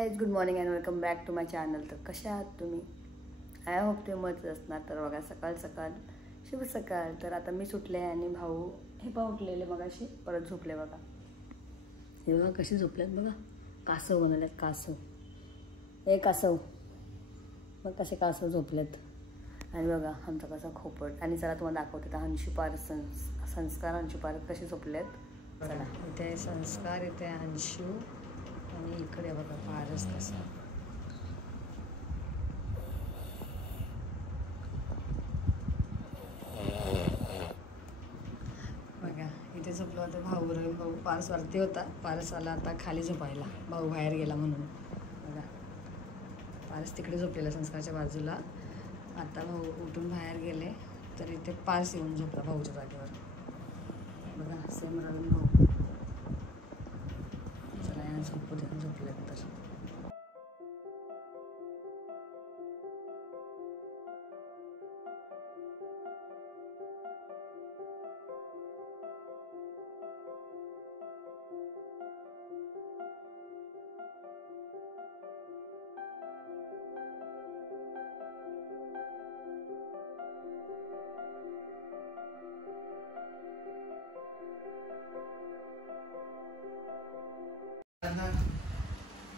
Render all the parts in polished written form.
Guys, good morning and welcome back to my channel. तर कशा आहात तुम्ही? आय होप ते मत असणार. तर बघा, सकाळ सकाळ शुभ सकाळ. तर आता मी सुटले आणि भाऊ हे पण उठलेले मगाशी, परत झोपले. बघा हे बघा कसे झोपलेत. बघा कासव बनवलेत, कासव. हे कासव मग कसे कासव झोपलेत. आणि बघा आमचा कसा खोपट. आणि चला तुम्हाला दाखवते तर अंशू पारस संस्कार अंशू पारस कसे झोपलेत. चला, इथे संस्कार, इथे अंशू आणि इकडे बघा पारस कसा. बघा इथे झोपलो होतं भाऊ पारस वरती होता. पारस आला आता खाली झोपायला, भाऊ बाहेर गेला म्हणून. बघा पारस तिकडे झोपलेला संस्कारच्या बाजूला. आता भाऊ उठून बाहेर गेले तर इथे पारस येऊन झोपला भाऊच्या जागेवर. बघा सेम रवीन भाऊ. चला यांना झोपू दे, झोपले तर.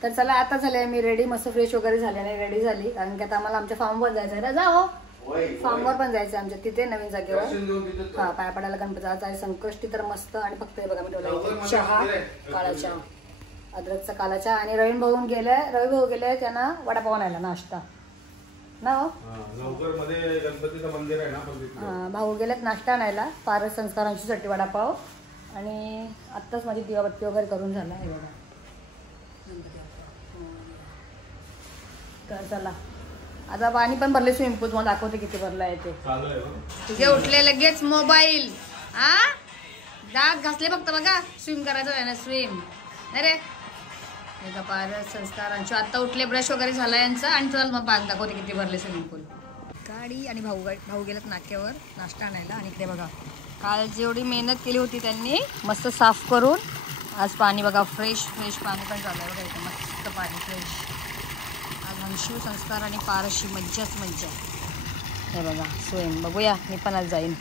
तर चला आता झाले मी रेडी, मस्त फ्रेश वगैरे झाले आणि रेडी झाली. कारण की आता आम्हाला आमच्या फार्मवर जायचं आहे ना. जाओ फार्मवर पण जायचं आमच्या तिथे नवीन जागेवर. हा, पाया पडायला गणपती आज आहे संकष्टी. तर मस्त. आणि फक्त हे बघा मी ठेवला चहा, काळा चहा, अद्रकचा काळा चहा. आणि रवी भाऊ गेले त्यांना वडापाव आणायला, नाश्ता ना. हा, भाऊ गेलेत नाश्ता आणायला पारस संस्कारांसाठी वडापाव. आणि आत्ताच माझी दिवाबत्ती वगैरे करून झाला आहे बघा. तर चला आता पाणी पण भरले स्विमिंग पूल. तुम्हाला दाखवते किती भरलं आहे ते. तुझे उठले लगेच मोबाईल. हा, दात घासले फक्त बघा. स्विम करायचं आहे ना, स्विम नाही रे. हे का पारस संस्कारांची आता उठले, ब्रश वगैरे झाला यांचा. आणि तुला मग पाणी दाखवते किती भरले स्विमिंग पूल. गाडी आणि भाऊ गेलेत नाक्यावर नाश्ता आणायला. आणि इकडे बघा काल जेवढी मेहनत केली होती त्यांनी मस्त साफ करून आज पाणी बघा फ्रेश पाणी पण झालं आहे बघा. इथे मस्त पाणी फ्रेश. आज अंशू संस्कार आणि पारसची मज्जाच मज्जा. हे बघा स्वयं बघूया, मी पण आज जाईन.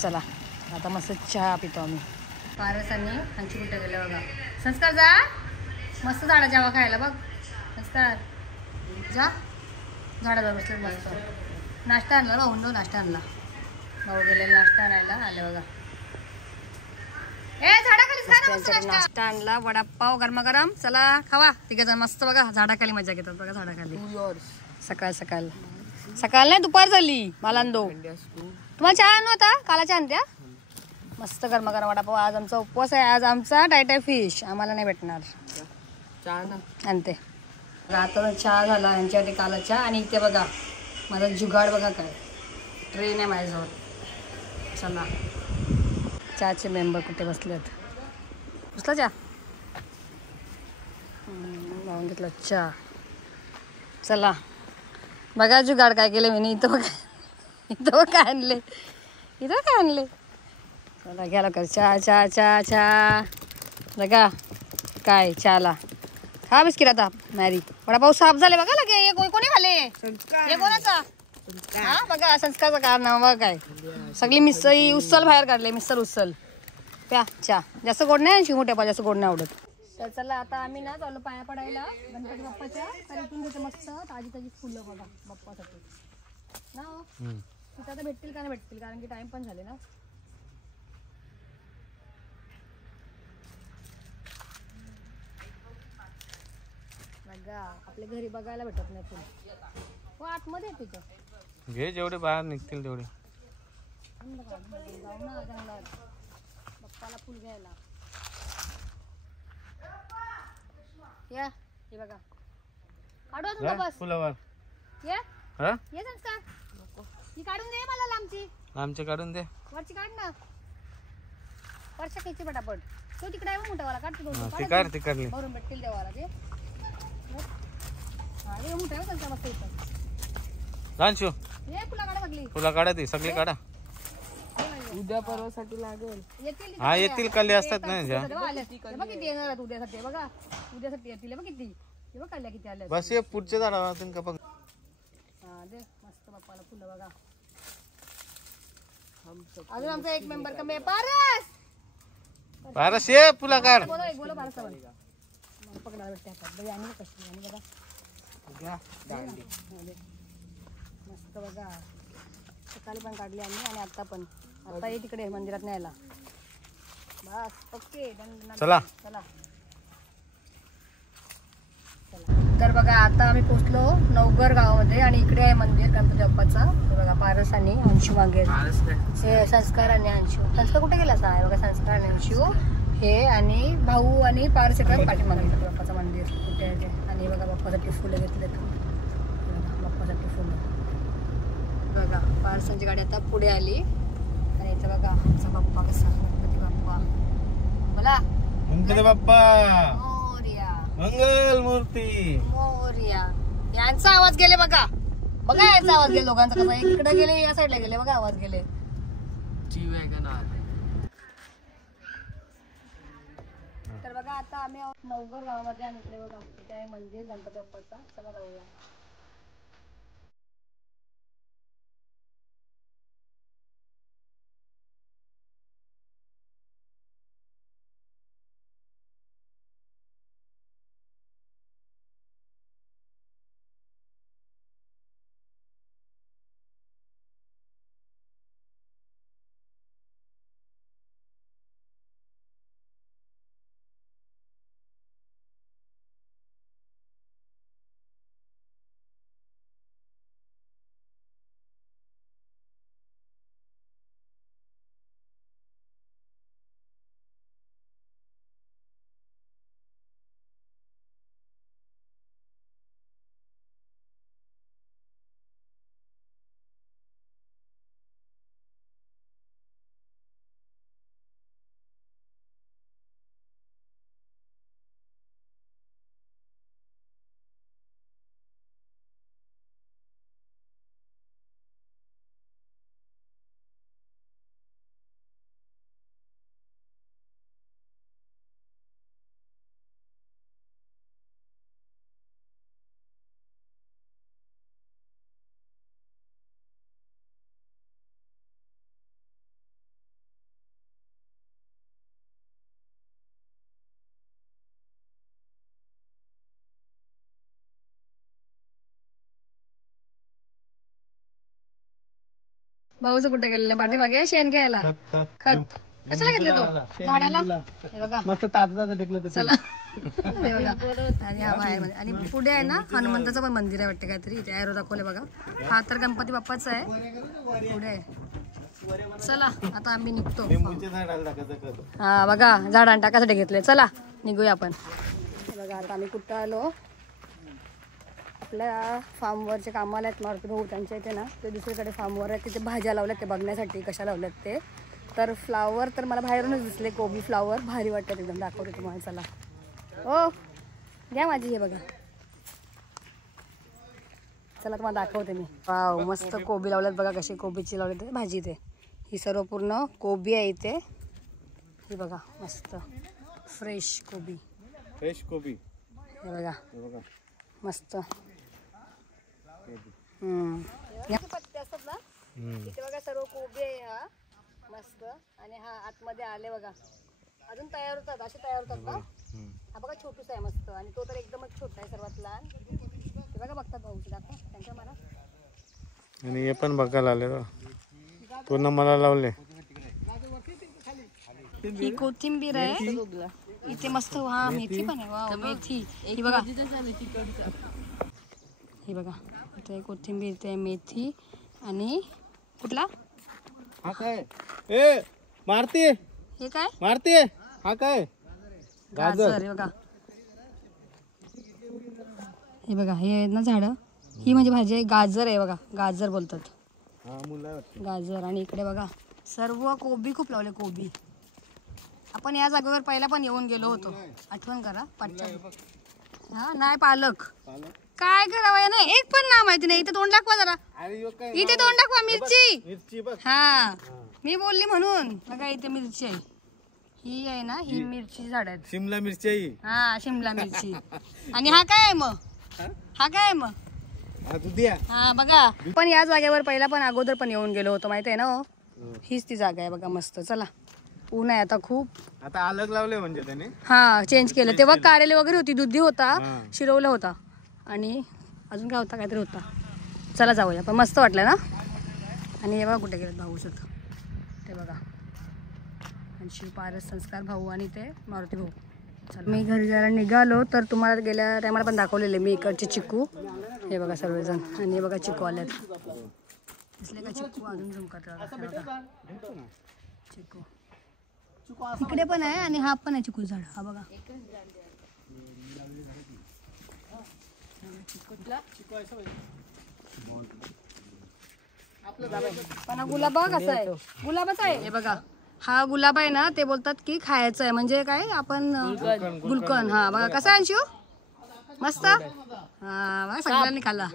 चला आता मस्त चहा पितो आम्ही. पारस आणि अंशू कुठे गेले बघा. संस्कार जा मस्त झाडा जेव्हा खायला बघ. संस्कार जा झाडाला बसले मस्त. नाश्ता आणला भाऊ, नाश्ता आणला. भाऊ गेले नाश्ता आणायला आले बघा. नाश्ता आणला, वडापाव गरमागरम. चला खावा तिघे जण मस्त. बघा झाडाखाली मजा घेतात बघा. झाडाखाली सकाळ सकाळ नाही दुपार झाली. मला दो तुम्हाला चहा नव्हता, काला चहा आणत्या मस्त गरमागरम वडापाव. आज आमचा उपवास आहे. आज आमचा डाएट आहे फिश. आम्हाला नाही भेटणार चहा आणते. आता चहा झाला यांच्यासाठी काला चहा. आणि इथे बघा माझा जुगाड बघा काय ट्रेन आहे माझ्याजवळ. चला चहाचे मेंबर कुठे बसलेत. बसला चहा लावून घेतला चहा. चला बघा जुगाड काय केलं मी. इथं काय आणले. चला घ्या लवकर चहा बघा काय चहाला. खा बिस्किट आता मॅरी. वडापाव साफ झाले बघा लगे. हे कोणी खाले, हे कोणाचा. हा बघा संस्कारचं कारण बघा काय. सगळी मिसळी उसल बाहेर काढले. उसल प्या चहा. जास्त गोड नाही आणशी, मोठ्या जास्त गोड नाही आवडत. तर चला आता आम्ही ना चालू पाया पडायला गणपती बाप्पाच्या. तर इथून घेतो मस्त ताजी फुलं बघा बाप्पासाठी ना. तिथं आता भेटतील का नाही भेटतील, कारण की टाइम पण झाले ना. बघा आपल्या घरी बघायला भेटत नाही फुल. हो आतमध्ये तिथं घे जेवढे बाहेर निघतील तेवढे. जाऊ ना जंगलात बाप्पाला फुल घ्यायला. या हे बघा काढू बस फुलावर. ये संस्कार ही काढून दे मला. लांबची काढून दे. वरची काढ ना. वरच्या खायची पटापट. तो तिकडे आहे मोठा वाला काढतो. भरून भेटतील देवाला ते. हा मोठा आहे त्यांचा मस्त इथं. लांचू हे फुला काढा सगळी. फुला काढा ती सगळी काढा. उद्या परवासाठी लागेल. हा येतील काले असतात ना ज्या किती येणार उद्यासाठी बघा. उद्यासाठी येतील बघ किती. बघ काल्या किती आल्या. बस ये पुढच्या झाडावर का बघ. हा दे मस्त बाप्पाला फुलं बघा. अजून आमचा एक मेंबर कमी आहे. पारस पारस ये पुला काढ. बोला पारस पकडा भेटते हातात. आणि कशी आणि बघा मस्त बघा. सकाळी पण काढली आम्ही आणि आता पण. आता ये तिकडे मंदिरात न्यायला. बस ओके चला चला. तर बघा आता आम्ही पोहोचलो नवघर गावामध्ये आणि इकडे आहे मंदिर गणपती बाप्पाचं. बघा पारस आणि अंशू मागे. हे संस्कार आणि अंशू. संस्कार कुठे गेला आहे बघा. संस्कार आणि अंशू हे आणि भाऊ आणि पारस इकडे पाठीमागे गणपती बाप्पाचं मंदिर कुठे आहे ते. आणि बघा बाप्पासाठी फुलं घेतलेत. बाप्पासाठी फुलं बघा. पारसांची गाडी आता पुढे आली आणि इथं बघा आमचा बाप्पा कसा गणपती बाप्पा. बोला गणपती बाप्पा मोरया. मंगल मूर्ती मोरया. यांचा आवाज गेले बघा. बघा यांचा आवाज गेले लोकांचा कसा. इकडे गेले या साईडला गेले बघा आवाज गेले. तर बघा आता आम्ही नवघर गावामध्ये आणि इकडे बघा इथे आहे मंदिर गणपती बाप्पाचा. चला जाऊया. भाऊचं कुठे गेलेलं पाठीमागे शेण घ्यायला. खत कशाला घेतलं तो झाडाला. हे बघा मस्त ताजा टेकलं. चला हे बघा. आणि हा बाहेर आणि पुढे आहे ना हनुमंताचं पण मंदिर आहे वाटतं काहीतरी. इथे एरो दाखवले बघा. हा तर गणपती बाप्पाचा आहे पुढे. चला आता आम्ही निघतो. हा बघा झाडांना टाकायसाठी घेतले. चला निघूया आपण. बघा आता आम्ही कुठं आलो. आपल्या फार्मवरचे कामाला आहेत मारुती भाऊ त्यांच्या इथे ना. ते दुसरीकडे फार्मवर आहेत. तिथे भाज्या लावल्यात ते बघण्यासाठी कशा लावल्यात ते. तर फ्लावर तर मला बाहेरूनच दिसले. कोबी फ्लावर भारी वाटतात एकदम. दाखवते तुम्हाला. चला हो घ्या माझी. हे बघा चला तुम्हाला दाखवते मी. वाव मस्त कोबी लावल्यात बघा. कशी कोबीची लावल्यात ते भाजी. ते ही सर्व पूर्ण कोबी आहे इथे. ही बघा मस्त फ्रेश कोबी. फ्रेश कोबी हे बघा मस्त. पत्ते असतात ना इथे बघा सर्व कोबी आहे. हा मस्त. आणि हा आतमध्ये आले बघा. अजून तयार होतात. असे तयार होतात ना. हा बघा छोटूस आहे मस्त. आणि तो तर एकदमच छोटा आहे सर्वात लहान. ते बघा बघतात भाऊ दाखवा त्यांच्या मला. आणि हे पण बघायला आले पूर्ण मला लावले. ही कोथिंबीर आहे इथे मस्त. हा मेथी पण आहे. वा मेथी. ही बघा ही बघा इथे कोथिंबीर. इथे मेथी आणि कुठला हा काय ए मारती. हे काय मारती. हा काय गाजर. हे बघा हे बघा हे आहेत ना झाडं. ही म्हणजे भाजी आहे. गाजर आहे बघा. गाजर बोलतात गाजर. आणि इकडे बघा सर्व कोबी खूप लावले. कोबी आपण या जागेवर पहिला पण येऊन गेलो होतो. आठवण करा पाठच्या. हा नाही पालक. काय करावं ना. एक पण नाव माहिती नाही. इथे तोंड दाखवा जरा. इथे तोंड दाखवा. मिरची. हा मी बोलली म्हणून. बघा इथे मिरची आहे, ही आहे ना, ही मिरची झाड आहेत. शिमला मिरची आहे. हा शिमला मिरची. आणि हा काय आहे मग? हा काय आहे मग? हा बघा, पण या जागेवर पहिला पण अगोदर पण येऊन गेलो होतो माहिती आहे ना. हीच ती जागा आहे बघा मस्त. चला ऊन आहे आता खूप. आता अलग लावले म्हणजे त्याने. हा चेंज केलं. तेव्हा कारेले वगैरे होती, दुधी होता, शिरवला होता आणि अजून काय होता, काहीतरी होता. चला जाऊया, पण मस्त वाटलं ना. आणि हे बघा कुठे गेलेत भाऊ सुद्धा ते बघा. आणि शिवपारस संस्कार भाऊ आणि ते मारुती भाऊ. मी घरी जायला निघालो तर तुम्हाला गेल्या टायमाला पण दाखवलेले मी इकडचे चिकू. हे बघा सर्वजण. आणि हे बघा चिकू आलेत. दिसले का चिकू? अजून झुम करतात चिकू. इकडे पण आहे आणि हा पण आहे चिकू झाड. हा बघा पण हा गुलाब बघा कसा आहे. गुलाबाचा आहे हे बघा. हा गुलाब आहे ना, ते बोलतात की खायचं आहे. म्हणजे काय आपण गुलकन. हा बघा कसा आहे अंशू, मस्त. हा बघा सगळ्यांनी खाल्ला.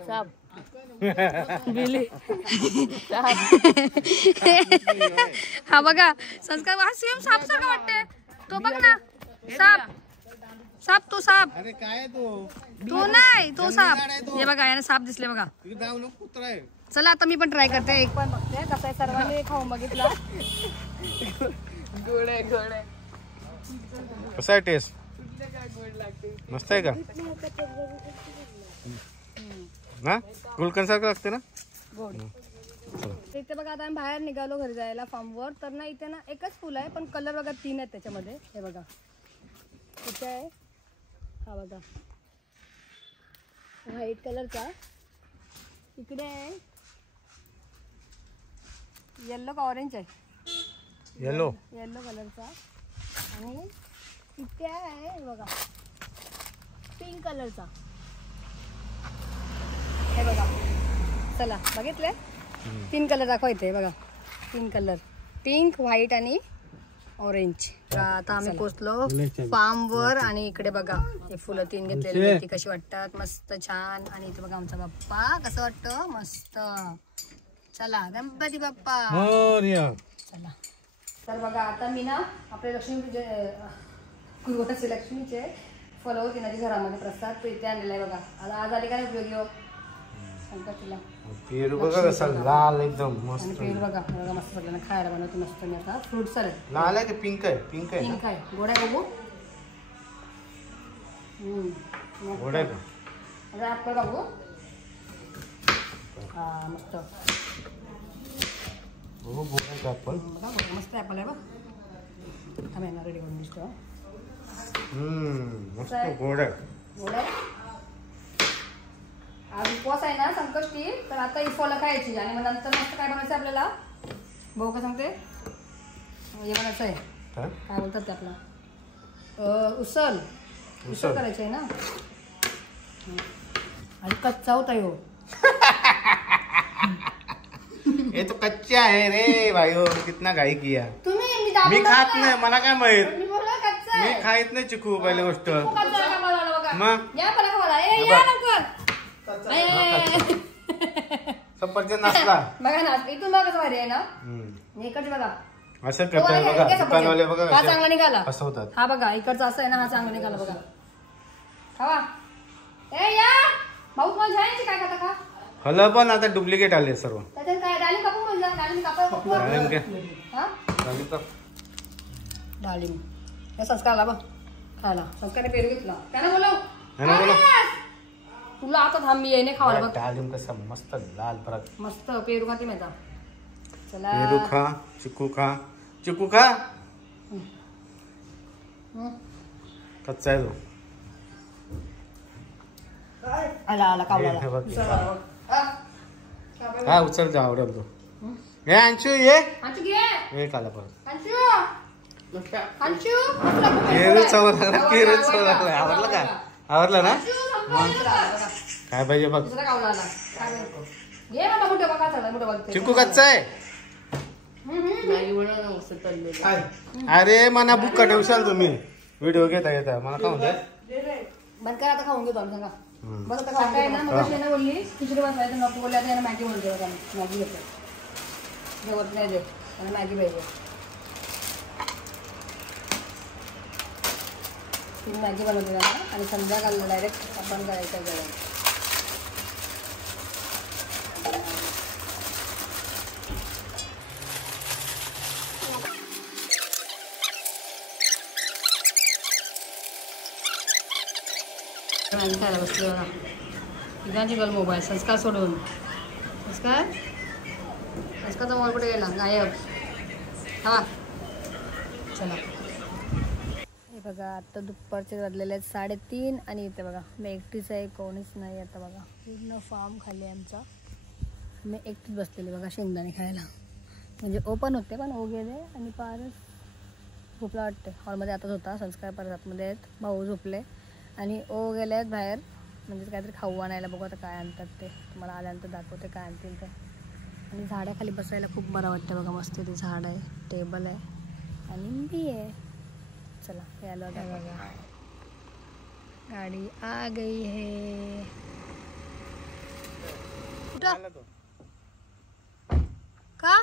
हा बघा संस्कार. हा सेम साप सारखा वाटते तो. बघ ना साप. साप तो साप. अरे काय तो नाही, तो साप. हे बघा याने साप दिसले बघा. चला आता मी पण ट्राय करते. एक पण बघते कसं आहे. सर्वांनी खाऊन बघितलं. गोड कसा आहे टेस्ट? मस्त आहे का ना? गुलकंद सारखं लागते ना गोड. इथे बघा आता आम्ही बाहेर निघालो घरी जायला फार्मवर. तर ना इथे ना एकच फुल आहे पण कलर बघा 3 आहेत त्याच्यामध्ये. हे बघा इथे आहे. हा बघा व्हाईट कलरचा. इकडे आहे येल्लो का ऑरेंज आहे. येलो कलरचा. आणि इथे आहे बघा पिंक कलरचा. हे बघा चला बघितले 3 कलर दाखवा इथे बघा. 3 कलर पिंक, व्हाईट आणि ऑरेंज. आता आम्ही पोचलो फार्म वर. आणि इकडे बघा हे फुलं 3 घेतलेली ती कशी वाटतात. मस्त छान. आणि इथे बघा आमचा बाप्पा कसं वाटतं मस्त. चला गणपती बाप्पा चला. तर बघा आता मी ना आपले लक्ष्मी कुलवताचे लक्ष्मीचे फळ होती ना घरामध्ये प्रसाद तो इथे आणलेला आहे बघा. आज आले काय उपयोगी हो संकष्टीला. पेरू बघा कसा लाल एकदम मस्त. आणि पेरू बघा बघा मस्त पडलं ना खायला बनवतो मस्त. मी आता फ्रूट सॅलड. लाल आहे की पिंक आहे? पिंक आहे. पिंक आहे. गोड आहे बघू. गोड आहे का? आता ॲपल बघू. हा मस्त. हो गोड आहे का ॲपल? बघा मस्त ॲपल आहे बघ. आम्ही यांना रेडी करून दिसतो. मस्त गोड आहे. गोड आहे. आज उपवास आहे ना संकष्टी. तर आता ही फळं खायची आणि मग नंतर मस्त काय बनायचं आपल्याला भाऊ का सांगते. हे बनायचं आहे काय बोलतात ते आपला उसळ. उसळ करायची आहे ना. आणि कच्चा होता हो. ये तो कच्चा है रे भाइयों. कितना घाई किया. तुम्ही मी खात नाही. मला काय माहित. मी बोललो कच्चा आहे. मी खायत नाही चिकू. पहिली गोष्ट मग या मला खावाला. ए या लवकर. सफरचंद नसला बघा ना इथून बघा कसं भारी आहे ना. इकडचे बघा असं करतात बघा. दुकानवाले बघा हा चांगला निघाला. असं होतात. हा बघा इकडचा असं आहे ना. हा चांगला निघाला बघा. खावा. ए या भाऊ तुम्हाला जायची काय खाता का? हलं पण आता डुप्लिकेट आले सर्व. त्याच्यात काय डाळिंब कापून बोलला. डाळिंब कापा. डाळिंब काय? हा डाळिंब तर डाळिंब हे संस्कारला बघ खायला. संस्कारने पेरू घेतला त्यानं बोलव. तुला आता थांब मी येणे खावाला बघ. डाळिंब कसा मस्त लाल परत मस्त पेरू खाते मी आता. चला पेरू खा. चिकू खा. चिकू खा. कच्चा आहे तो. आला आला कावला. हा उचल जा आवडेल तो. हे अंशू ये. अंशू घे. हे खाला परत. अंशू अंशू पेरू चव लागला. पेरू चव लागला. आवडलं का? आवडलं ना? काय पाहिजे बघ. चिकू कच्चा आहे. अरे मना बुक का ठेवशाल तुम्ही. व्हिडिओ घेता घेता मला खाऊन द्या. बंद करा आता खाऊन घेतो आम्ही. सांगा बघ आता खाऊ काय ना. मग बोलली खिचडी बनवायचं नको बोलली. आता मॅगी बोलते बघा. मॅगी घेतो जेवत नाही दे. मला मॅगी पाहिजे. ती मॅगी बनवते ना आणि संध्याकाळला डायरेक्ट आपण करायचं जेवण. मॅगी खायला बसली बघा. तिघांची गल मोबाईल. संस्कार सोडून. संस्कारचा मोबाईल कुठे गेला? गायब. हा चला. हे बघा आता दुपारचे वाजलेले आहेत 3:30 आणि इथे बघा मी एकटीच आहे, कोणीच नाही. आता बघा पूर्ण फार्म खाली आमचा. मी एकटीच बसलेली बघा शेंगदाणे खायला. म्हणजे ओपन होते पण ओ गेले आणि पारच झोपला वाटते. हॉलमध्ये आताच होता. संस्कार परत आतमध्ये आहेत. भाऊ झोपले आणि ओ गेले आहेत बाहेर. म्हणजे काहीतरी खाऊ आणायला. बघू आता काय आणतात ते. तुम्हाला आल्यानंतर दाखवते काय आणतील ते. आणि झाडाखाली बसायला खूप बरं वाटतं बघा. मस्त ते झाड आहे, टेबल आहे आणि मी आहे. चला हे आलो आता बघा. गाडी आ गई है. कुठं का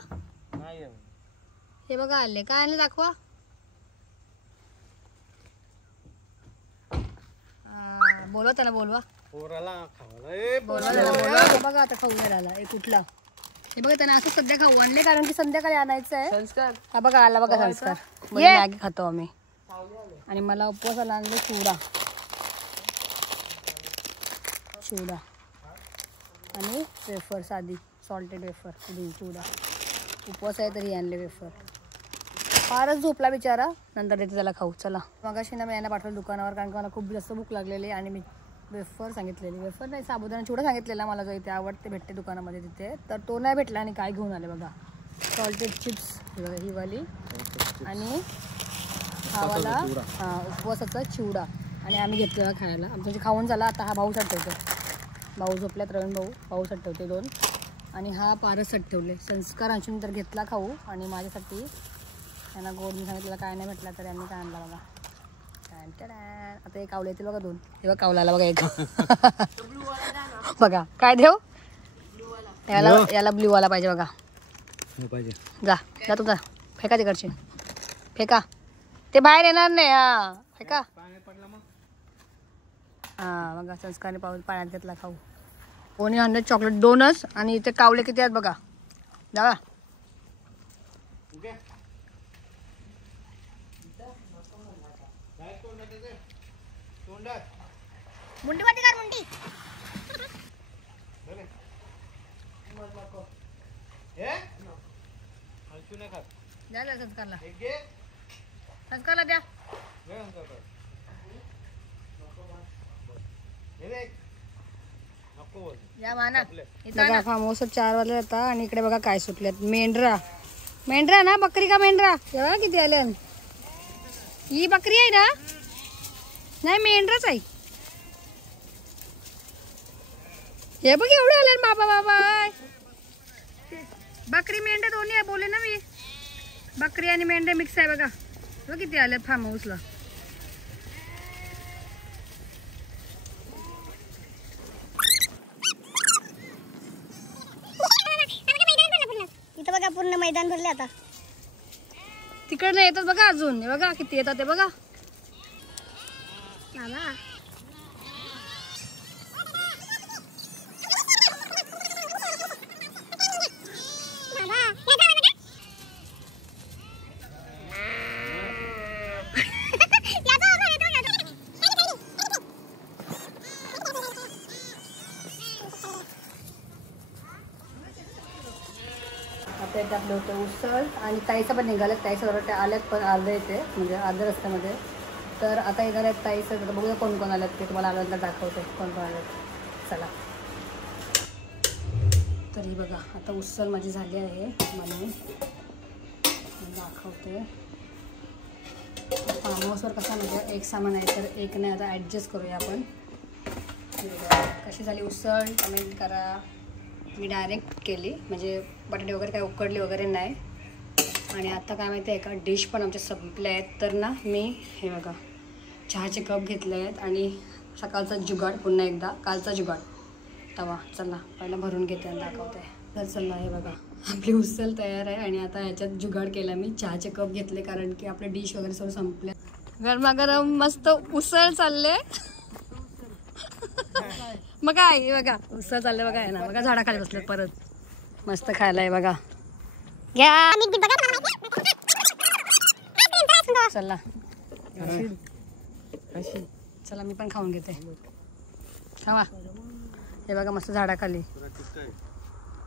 हे बघा आले. काय आणले दाखवा. बोलवा त्याला. बोलवा बघा आता खाऊ घालायला. हे कुठला हे बघा त्याने असं सध्या खाऊ आणले कारण की संध्याकाळी आणायचं आहे. संस्कार हा बघा आला बघा संस्कार. मॅगी खातो आम्ही. आणि मला उपवासाला आणले चिवडा आणि वेफर साधी सॉल्टेड वेफर. चिवडा उपवास आहे तरी आणले वेफर. फारच झोपला बिचारा. नंतर देते त्याला खाऊ. चला मगाशी ना मी यांना पाठवलं दुकानावर कारण की मला खूप जास्त भूक लागलेली आणि मी वेफर सांगितलेली. वेफर नाही साबुदाणा चिवडा सांगितलेला मला. जो इथे आवडते भेटते दुकानामध्ये तिथे. तर तो नाही भेटला आणि काय घेऊन आले बघा. सॉल्टेड चिप्स ही वाली आणि हा वाला उपवासाचा चिवडा. आणि आम्ही घेतलेला खायला. आमचं जे खाऊन झाला. आता हा भाऊसाठी ठेवतो. भाऊ झोपल्यात रवीण भाऊसाठी ठेवते 2 आणि हा पारससाठी ठेवले. संस्कारांशी तर घेतला खाऊ आणि माझ्यासाठी त्यांना गोड मी सांगितलेलं काय नाही भेटला तरी आम्ही काय आणला बघा. आता एक कावले येतील बघा 2. हे बघा कावलाला बघा एक. बघा काय देऊ याला ब्ल्यूवाला पाहिजे बघा. जा जा तुमचा फेका तिकडचे फेका. ते बाहेर येणार नाही. हा फेका. हा बघा संस्कारने पाण्यात घेतला खाऊ. कोणी आणले चॉकलेट 2च आणि इथे कावले किती आहेत बघा. जा मुंडी मध्ये कर मुंडी. द्या संस्कारला. संस्कारला द्या. या माना. बघा फार्म हाऊस 4 वाजले आता आणि इकडे बघा काय सुटलेत. मेंढरा ना बकरी का मेंढरा. बघा किती आले. ही बकरी आहे ना. नाही मेंढराच आहे. हे बघ एवढे आले बाबा. बकरी मेंढ्या दोन्ही आहे बोले ना मी. बकरी आणि मेंढ्या मिक्स आहे बघा. बघ किती आले फार्म हाऊसला. इथं बघा पूर्ण मैदान भरले आता. तिकडनं येतात बघा अजून. हे बघा किती येतात ते बघा. आता टाकले होते उसळ आणि ताईचं पण निघाले. ताईचं बरोबर त्या आल्यात पण अर्धे येते म्हणजे अर्ध्या रस्त्यामध्ये. तर आता येणार आहेत ताईचं. तर बघूया कोण कोण आल्यात ते तुम्हाला आल्यानंतर दाखवते कोण कोण आल्यात. चला तरी बघा आता उसळ माझी झाली आहे म्हणून दाखवते. फार्म हाऊसवर कसा म्हणजे एक सामान आहे तर एक नाही. आता ॲडजस्ट करूया आपण. कशी झाली उसळ कमेंट करा. मी डायरेक्ट केली म्हणजे बटाटे वगैरे काय उकडले वगैरे नाही. आणि आता काय माहिती आहे का डिश पण आमच्या संपल्या आहेत. तर ना मी हे बघा चहाचे कप घेतले आहेत आणि सकाळचा जुगाड पुन्हा एकदा कालचा जुगाड तवा. चला पहिला भरून घेते आणि दाखवते. तर चला हे बघा आपली उसल तयार आहे आणि आता ह्याच्यात जुगाड केला मी. चहाचे कप घेतले कारण की आपले डिश वगैरे सगळं संपले. गरमागरम मस्त उसळ चालले. मग काय हे बघा उसळ चालले बघा. आहे ना बघा झाडाखाली बसले परत मस्त खायला आहे बघा. घ्या चला चला मी पण खाऊन घेते. खावा हे बघा मस्त झाडाखाली.